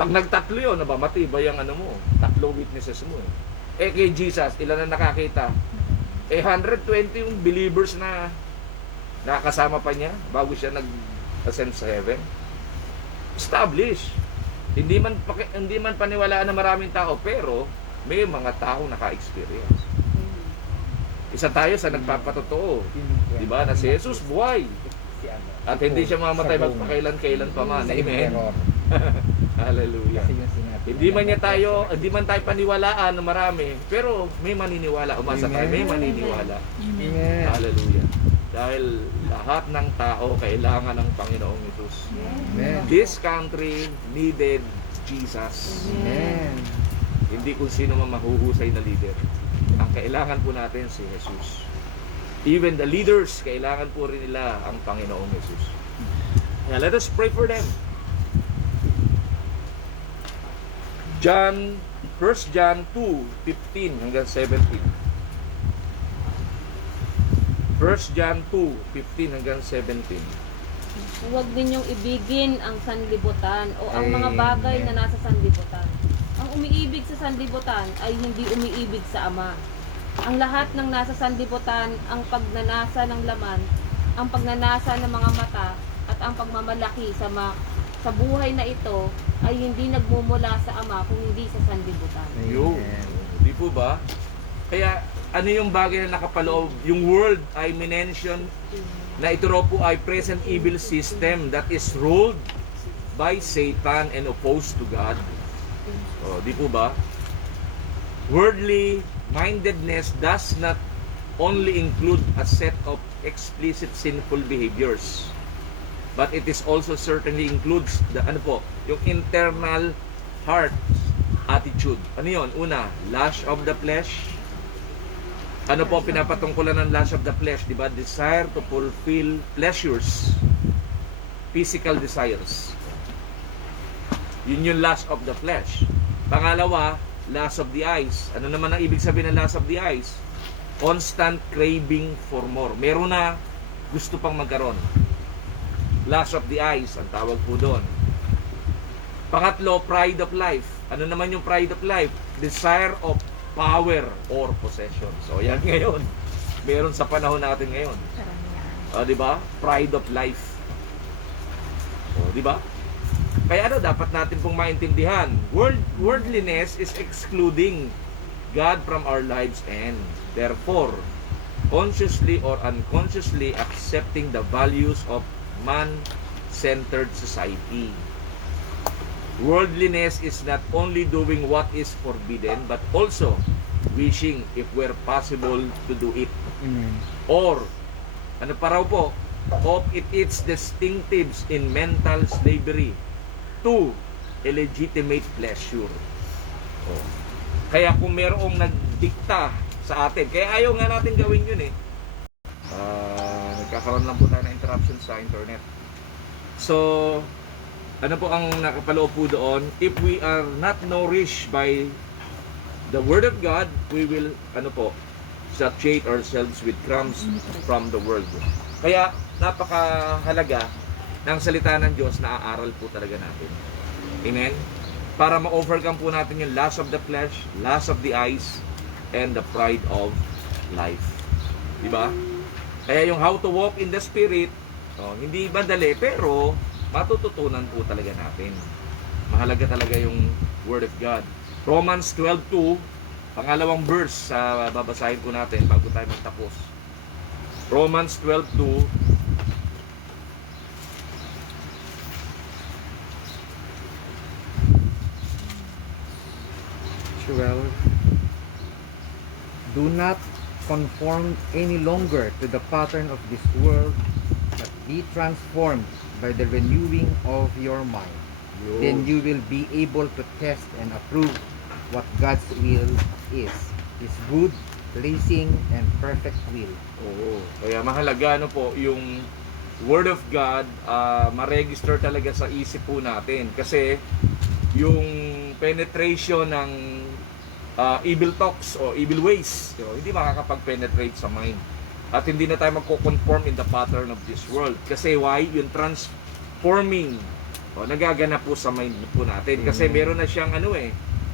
Pag nagtatlo yun, matibay ang mo. 3 witnesses mo eh. Kay Jesus, ilan na nakakita? 120 yung believers na nakasama pa niya bago siya nag-ascend sa heaven. Establish. Hindi man paniwalaan ng maraming tao, pero may mga tao naka-experience. Isa tayo sa nagpapatotoo. Di ba? Na si Jesus buhay. At hindi siya mamatay magpakailan-kailan pa man. Amen. Hallelujah. Hindi man tayo paniwalaan ng marami, pero may maniniwala. Umasa tayo, may maniniwala. Amen. Hallelujah. Dahil lahat ng tao kailangan ng Panginoong Yesus. Amen. This country needed Jesus. Amen. Hindi kung sino man mahuhusay na leader. Ang kailangan po natin si Jesus. Even the leaders, kailangan po rin nila ang Panginoong Jesus. Now, let us pray for them. 1 John 2:15 hanggang 17. 1 John 2:15 hanggang 17. Huwag ninyong ibigin ang sanlibutan o ang mga bagay na nasa sanlibutan. Ang umiibig sa sanlibutan ay hindi umiibig sa Ama. Ang lahat ng nasa sanlibutan, ang pagnanasa ng laman, ang pagnanasa ng mga mata, at ang pagmamalaki sa buhay na ito ay hindi nagmumula sa Ama kung hindi sa sanlibutan. Yo, di po ba? Kaya ano yung bagay na nakapaloob? Yung world ay minention na ito raw po ay present evil system that is ruled by Satan and opposed to God. O, di po ba? Worldly mindedness does not only include a set of explicit sinful behaviors, but it is also certainly includes the yung internal heart attitude. Ano yon? Una, lust of the flesh. Ano po ang pinapatungkulan ng lust of the flesh? Diba? Desire to fulfill pleasures. Physical desires. Yun yung lust of the flesh. Pangalawa, lust of the eyes. Ano naman ang ibig sabihin ng lust of the eyes? Constant craving for more. Meron na gusto pang magkaroon. Lust of the eyes, ang tawag po doon. Pangatlo, pride of life. Ano naman yung pride of life? Desire of power or possession. So, yan ngayon. Meron sa panahon natin ngayon. Di ba? Pride of life. Di ba? Kaya dapat natin pong maintindihan. Worldliness is excluding God from our lives and therefore, consciously or unconsciously accepting the values of man-centered society. Worldliness is not only doing what is forbidden, but also wishing, if were possible, to do it. Or, ano pa raw po, of its distinctives in mental slavery to illegitimate pleasure. Oh. Kaya kung merong nagdikta sa atin, kaya ayaw nga natin gawin yun eh. Nagkakaroon lang po tayo ng interruption sa internet. So, ano po ang nakapaloob po doon? If we are not nourished by the Word of God, we will, satiate ourselves with crumbs from the world. Kaya, napakahalaga ng salita ng Diyos na aaral po talaga natin. Amen? Para ma-overcome po natin yung lust of the flesh, lust of the eyes, and the pride of life. Diba? Kaya yung how to walk in the Spirit, hindi madali, pero matututunan po talaga natin. Mahalaga talaga yung Word of God. Romans 12:2, pangalawang verse sa babasahin po natin bago tayo magtapos. Romans 12:2. Do not conform any longer to the pattern of this world, but be transformed by the renewing of your mind. Then you will be able to test and approve what God's will is, His good, pleasing, and perfect will. Oo. Kaya mahalaga yung Word of God, ma-register talaga sa isip po natin. Kasi yung penetration ng evil talks o evil ways, hindi makakapag-penetrate sa mind. At hindi na tayo magko-conform in the pattern of this world. Kasi why? Yung transforming nagaganap po sa mind po natin. Kasi meron na siyang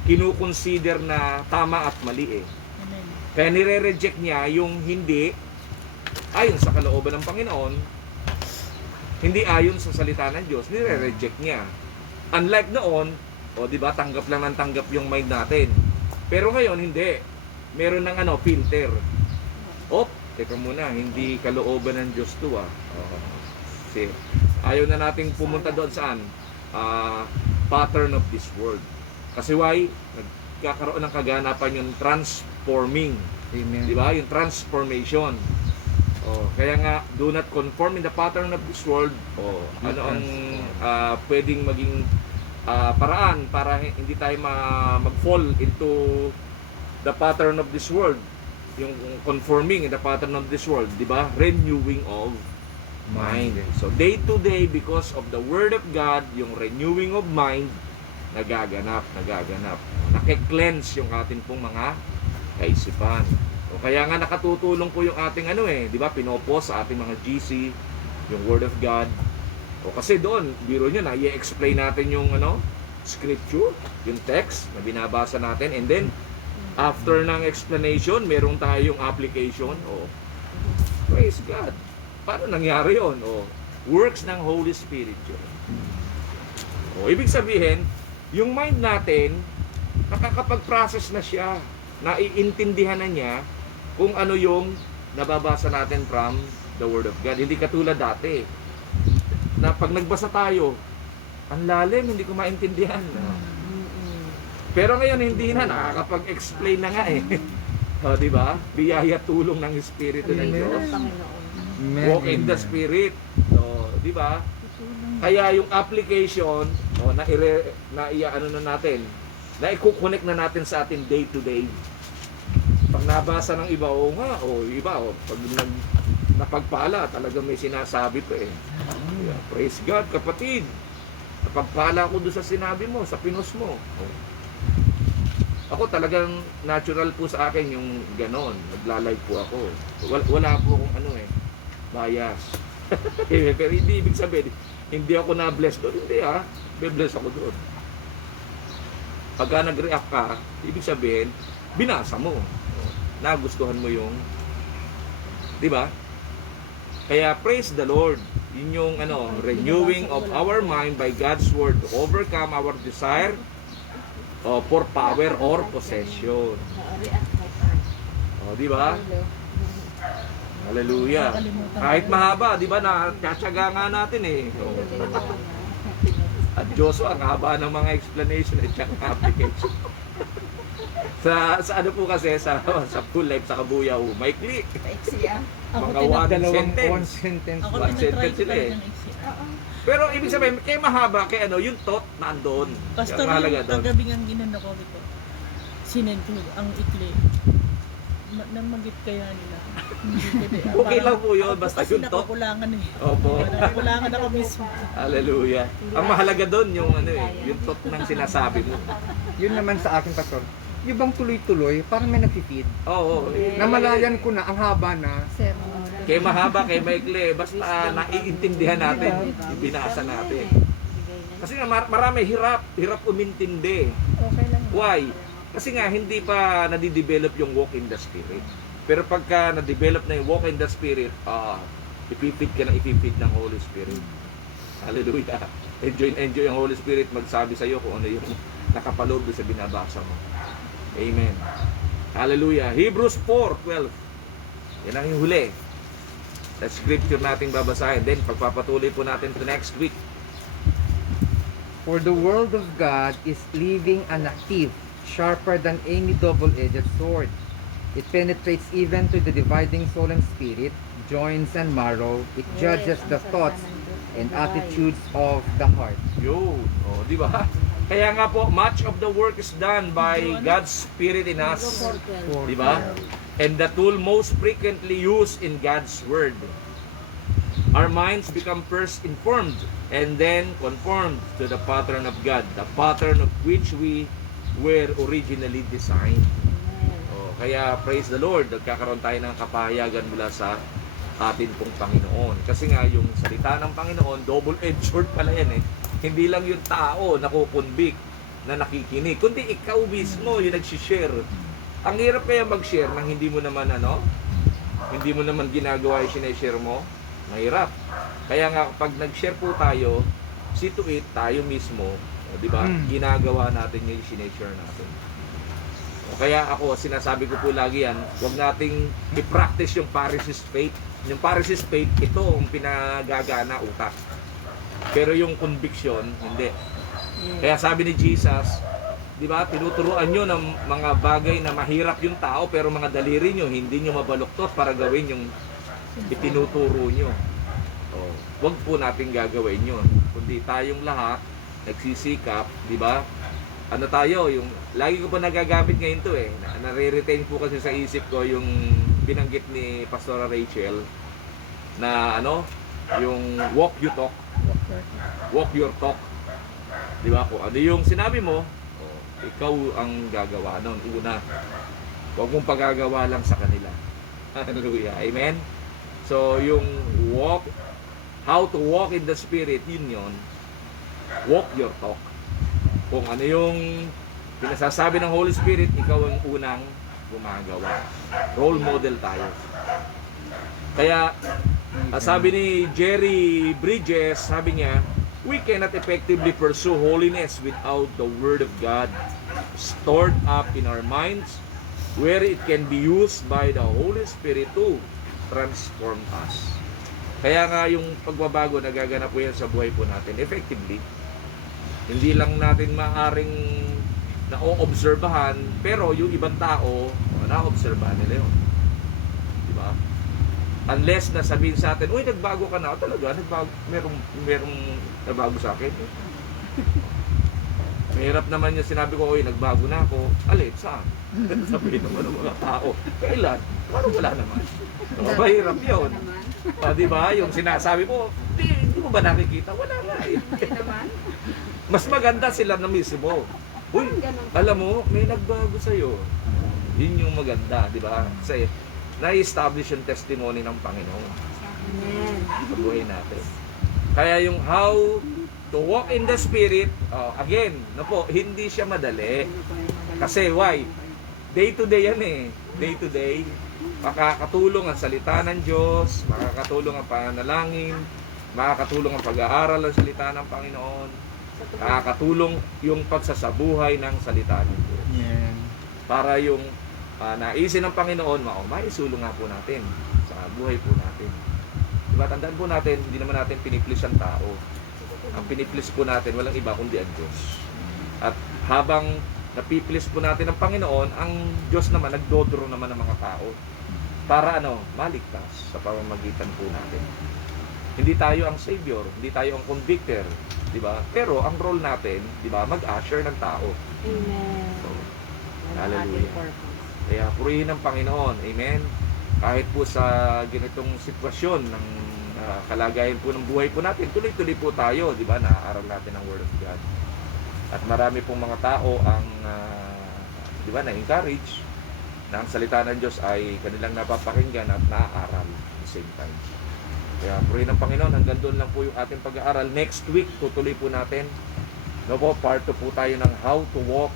kinukonsider na tama at mali eh. Amen. Kaya nire-reject niya yung hindi ayon sa kalooban ng Panginoon, hindi ayon sa salita ng Diyos, nire-reject niya. Unlike noon, di ba, tanggap lang ng tanggap yung mind natin. Pero ngayon, hindi. Meron ng filter. Teka muna, hindi kalooban ng Diyos to Kasi ayaw na nating pumunta doon saan? Pattern of this world. Kasi why? Nagkakaroon ng kaganapan yung transforming. Amen. Di ba? Yung transformation. Kaya nga, do not conform in the pattern of this world. Ano ang pwedeng maging paraan para hindi tayo mag-fall into the pattern of this world, yung conforming in the pattern of this world, di ba? Renewing of mind. So day to day, because of the Word of God, yung renewing of mind nagaganap. Naki-cleanse yung ating pong mga kaisipan. Kaya nga nakatutulong po yung ating di ba? Pinopost sa ating mga GC yung Word of God. Kasi doon, biro nyo na, i-explain natin yung scripture, yung text na binabasa natin, and then after ng explanation, meron tayong application. Praise God. Paano nangyari yun? Works ng Holy Spirit yun. Ibig sabihin, yung mind natin, nakakapag-process na siya, naiintindihan na niya kung ano yung nababasa natin from the Word of God. Hindi katulad dati na pag nagbasa tayo, ang lalim, hindi ko maintindihan. Pero ngayon hindi na, nakakapag-explain na nga eh. O, di ba? Biyaya tulong ng Espiritu ng Diyos. Amen, Walk in the amen. Spirit. O, di ba? Kaya yung application, ano na natin, na i-connect na natin sa atin day to day. Pag nabasa ng iba, pag napagpala, talaga may sinasabi pa eh. Yeah, praise God, kapatid. Napagpala ako doon sa sinabi mo, sa pinos mo. Ako talagang natural po sa akin yung ganon. Nagla-live po ako. Wala po akong bias. Pero hindi ibig sabihin, hindi ako na-bless doon. Hindi be-bless ako doon. Pagka nag-react ka, ibig sabihin, binasa mo. Nagustuhan mo yung, di ba? Kaya praise the Lord. Yun yung renewing of our mind by God's Word to overcome our desire for power or possession. Di ba? Hallelujah. Kahit mahaba, di ba, natsaga nga natin eh. At Joshua, ang haba ng mga explanation at siyang application. sa ano po kasi, sa full life, sa Kabuyaw, maikli. Mga Dalawang one sentence. sentence. Ako One tinatry sentence ko sila eh. talagang exit. Pero ibig sabihin, kaya mahaba, kaya yung thought, nandun. Pastor, Yung mahalaga yung doon. kagabi ang ginano ko ito. Sinend ko ang ikli. Namagit kaya nila. Okay lang po yun, basta kasi yung thought. nakukulangan eh. Opo. Nakukulangan ako mismo. Hallelujah. Ang mahalaga doon, yung yung thought ng sinasabi mo. Yun naman sa akin, Pastor. Yung bang tuloy-tuloy, parang may nag-feed. Oo. Namalayan ko na, ang haba na. Kaya mahaba, kaya maikli. Basta naiintindihan natin. Ibinasa natin. Kasi nga marami hirap umintindi. Okay lang. Why? Kasi nga hindi pa nadidevelop yung walk in the Spirit. Pero pagka na-develop na yung walk in the Spirit, ipipid ka na ipipid ng Holy Spirit. Hallelujah. Enjoy ang Holy Spirit magsabi sa iyo kung ano yung nakapaloob sa binabasa mo. Amen. Hallelujah. Hebrews 4:12. Yan ang yung huli. The scripture nating babasahin. Then pagpapatuloy po natin to next week. For the word of God is living and active, sharper than any double-edged sword. It penetrates even to the dividing soul and spirit, joints and marrow. It judges the thoughts and attitudes of the heart. Yun. O, di ba? Kaya nga po, much of the work is done by God's Spirit in us. Di ba? And the tool most frequently used in God's Word. Our minds become first informed and then conformed to the pattern of God, the pattern of which we were originally designed. O, kaya praise the Lord, nagkakaroon tayo ng kapahayagan mula sa atin pong Panginoon. Kasi nga yung salita ng Panginoon, double-edged sword pala yan eh. Hindi lang yung tao nakukonvict na nakikinig, kundi ikaw mismo yung nagsishare. Ang hirap kaya mag-share nang hindi mo naman hindi mo naman ginagawa yung sinashare mo. Mahirap. Kaya nga pag nag-share po tayo, see to it, tayo mismo, di ba? Ginagawa natin yung sinashare natin. Kaya ako, sinasabi ko po lagi yan, huwag nating i-practice yung Pharisees faith. Yung Pharisees faith, ito ang pinagagana utak. Pero yung conviction, hindi. Kaya sabi ni Jesus, di ba, tinuturuan nyo ng mga bagay na mahirap yung tao, pero mga daliri nyo, hindi nyo mabaluktot para gawin yung itinuturo nyo. O, wag po natin gagawin yun. Kundi tayong lahat, nagsisikap, di ba? Ano tayo, yung, lagi ko pa nagagamit ngayon to eh. Nare-retain po kasi sa isip ko yung binanggit ni Pastora Rachel na yung walk you talk. Walk your talk. Di ba? Kung ano yung sinabi mo, ikaw ang gagawa nun. Una, huwag mong pagagawa lang sa kanila. Hallelujah. Amen? So, yung how to walk in the Spirit, yun. Walk your talk. Kung ano yung pinasasabi ng Holy Spirit, ikaw ang unang gumagawa. Role model tayo. Kaya, sabi ni Jerry Bridges, sabi niya, we cannot effectively pursue holiness without the Word of God stored up in our minds where it can be used by the Holy Spirit to transform us. Kaya nga yung pagbabago nagaganap po yan sa buhay po natin effectively. Hindi lang natin maaring na-obserbahan, pero yung ibang tao, na-obserbahan nila yun. Di ba? Unless na sabihin sa atin, uy, nagbago ka na. Talaga, nagbago, merong nabago sa akin. Mahirap naman yung sinabi ko, uy, nagbago na ako. Alit, saan? Sabihin naman ng mga tao. Kailan? Parang wala naman. Mahirap yun. Di ba? Yung sinasabi mo, hindi mo ba nakikita? Wala nga eh. Hindi naman. Mas maganda sila na mismo. Uy, alam mo, may nagbago sa'yo. Yun yung maganda, di ba? Kasi na-establish yung testimony ng Panginoon sa buhay natin. Kaya yung how to walk in the Spirit, again, hindi siya madali. Kasi why? Day to day yan eh. Day to day. Makakatulong ang salita ng Diyos, makakatulong ang pananalangin, makakatulong ang pag-aaral ng salita ng Panginoon, makakatulong yung pagsasabuhay ng salita ng Diyos. Yeah. Para yung naisin ng Panginoon, maisulong nga po natin sa buhay po natin. Diba, tandaan po natin, hindi naman natin piniplis ang tao. Ang piniplis po natin, walang iba kundi ang Diyos. At habang napiplis po natin ang Panginoon, ang Diyos naman, nagdodro naman ng mga tao. Para maligtas sa pamamagitan po natin. Hindi tayo ang Savior, hindi tayo ang convictor, di ba? Pero ang role natin, di ba, mag-usher ng tao. Amen. So, hallelujah. Kaya purihin ng Panginoon, amen. Kahit po sa ganitong sitwasyon ng kalagayan po ng buhay po natin, tuloy-tuloy po tayo, di ba? Naaaral natin ang Word of God. At marami pong mga tao ang, di ba, na-encourage na ang salita ng Diyos ay kanilang napapakinggan at naaaral at the same time. Kaya purihin ng Panginoon, hanggang doon lang po yung ating pag-aaral. Next week, tutuloy po natin. Part 2 po tayo ng how to walk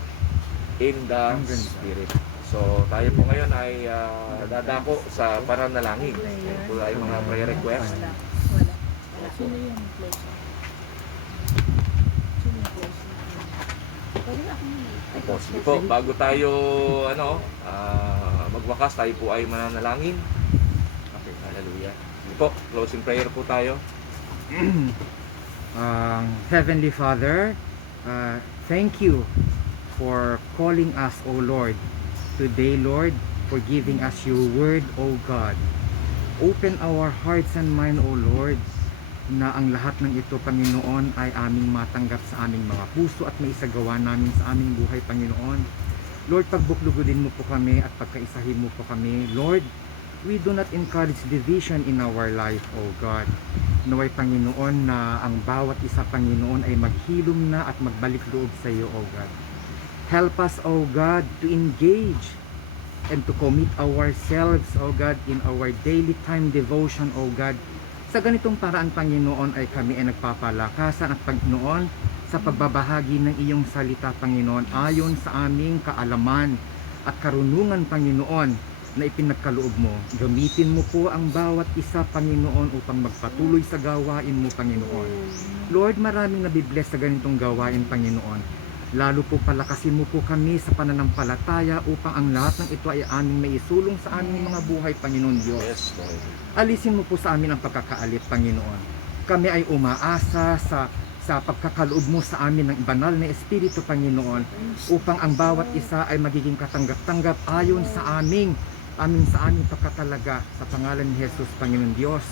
in the Spirit. So, tayo po ngayon ay dadako sa pananalangin. Ayan po tayo mga prayer request. Wala. Sino yung closer? Sino yung closer? Pwede ako muna. Sige po, bago tayo magwakas, tayo po ay mananalangin. Okay, hallelujah. Sige po, closing prayer po tayo. Heavenly Father, thank you for calling us, O Lord, today, Lord, for giving us your word, O God. Open our hearts and mind, O Lord, na ang lahat ng ito, Panginoon, ay aming matanggap sa aming mga puso at maisagawa namin sa aming buhay, Panginoon. Lord, pagbuklugudin mo po kami at pagkaisahin mo po kami. Lord, we do not encourage division in our life, O God. Naway, Panginoon, na ang bawat isa, Panginoon, ay maghilom na at magbalik loob sa iyo, O God. Help us, O God, to engage and to commit ourselves, O God, in our daily time devotion, O God. Sa ganitong paraan, Panginoon, ay kami ay nagpapalakasan at Panginoon sa pagbabahagi ng iyong salita, Panginoon, ayon sa aming kaalaman at karunungan, Panginoon, na ipinagkaloob mo. Gamitin mo po ang bawat isa, Panginoon, upang magpatuloy sa gawain mo, Panginoon. Lord, maraming nabibless sa ganitong gawain, Panginoon. Lalo po palakasin mo po kami sa pananampalataya upang ang lahat ng ito ay aming maisulong sa aming mga buhay, Panginoon Diyos. Yes, Lord. Alisin mo po sa amin ang pagkakaalit, Panginoon. Kami ay umaasa sa pagkakaloob mo sa amin ng banal na Espiritu, Panginoon, upang ang bawat isa ay magiging katanggap-tanggap ayon sa aming pagkatalaga sa pangalan ni Jesus, Panginoon Diyos.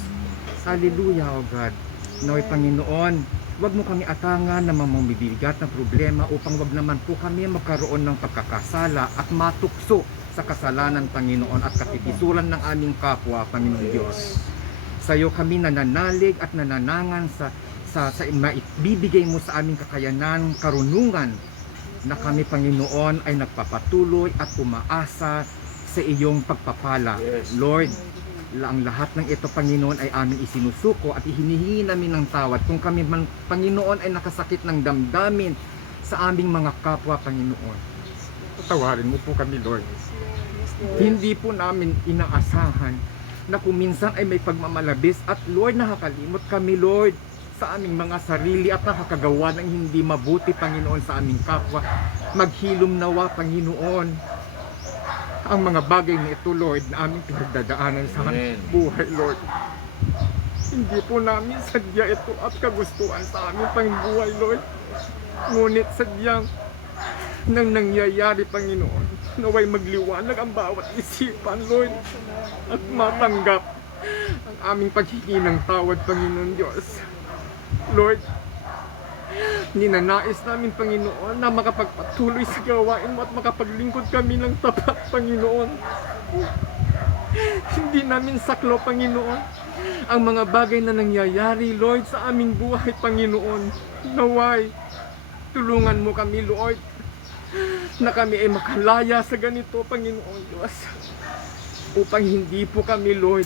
Hallelujah, O God. Naway, Panginoon, wag mo kami atangan ng mga mabibigat na problema upang wag naman po kami magkaroon ng pagkakasala at matukso sa kasalanan, Panginoon, at kapipisuran ng aming kapwa, Panginoon Diyos. Sa iyo kami nananalig at nananangan sa maibibigay mo sa aming kakayanan, karunungan, na kami, Panginoon, ay nagpapatuloy at umaasa sa iyong pagpapala. Yes. Lord, ang lahat ng ito, Panginoon, ay aming isinusuko at hinihingi namin ng tawad kung kami man, Panginoon, ay nakasakit ng damdamin sa aming mga kapwa, Panginoon. Patawarin mo po kami, Lord. Hindi po namin inaasahan na kung minsan ay may pagmamalabis at Lord, nakakalimot kami, Lord, sa aming mga sarili at nakakagawa ng hindi mabuti, Panginoon, sa aming kapwa. Maghilom nawa, Panginoon. ang mga bagay na ito, Lord, na aming pinagdadaanan sa Amen. buhay, Lord. Hindi po namin sadya ito at kagustuhan sa aming pangbuhay, Lord. Ngunit sadyang nang nangyayari, Panginoon, naway magliwanag ang bawat isipan, Lord, at matanggap ang aming paghingi ng tawad, Panginoon Diyos. Lord, ninanais namin, Panginoon, na makapagpatuloy sa gawain mo at makapaglingkod kami ng tapat, Panginoon. Hindi namin saklo, Panginoon, ang mga bagay na nangyayari, Lord, sa aming buhay, Panginoon. Naway, tulungan mo kami, Lord, na kami ay makalaya sa ganito, Panginoon Diyos, upang hindi po kami, Lord,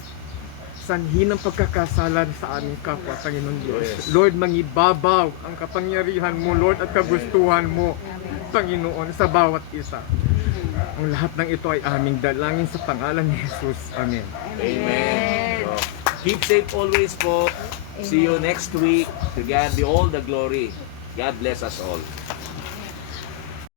sanhi ng pagkakasalan sa aming kapwa, Panginoon Diyos. Yes. Lord, mangibabaw ang kapangyarihan mo, Lord, at kagustuhan mo, Panginoon, sa bawat isa. Ang lahat ng ito ay aming dalangin sa pangalan ni Jesus. Amen. Amen. So, keep safe always po. See you next week. To God be all the glory. God bless us all.